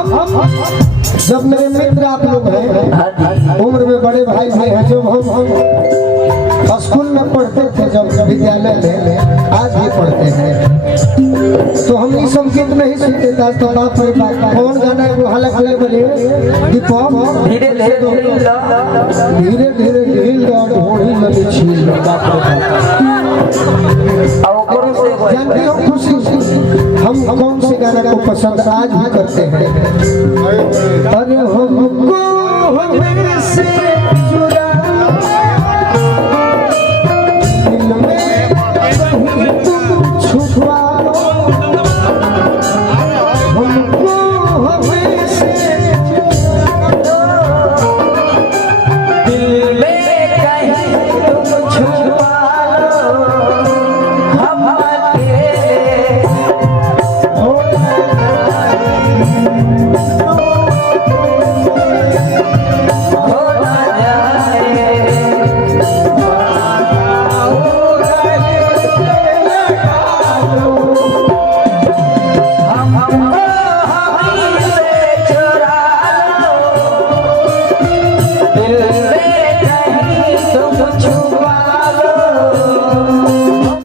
जब मेरे मित्र आप लोग हैं, उम्र में बड़े भाई भाई हैं, जब हम स्कूल में पढ़ते थे, जब विद्यालय में आज भी पढ़ते हैं, तो हम ये संगीत नहीं सुनते थे। तो बाप रे बाप, कौन गाना है वो हालत हालत बने दीपक धीरे धीरे ढील ढोड़ी लगी छील। जानते हो खुशी हम कौन से गाना को पसंद आज भी करते हैं? अरे हमको हमें से जुड़ा दिल में कहीं तुम छुपा लो, हमको हमें से दिल में कहीं तुम छुपा लो, हम अकेले हो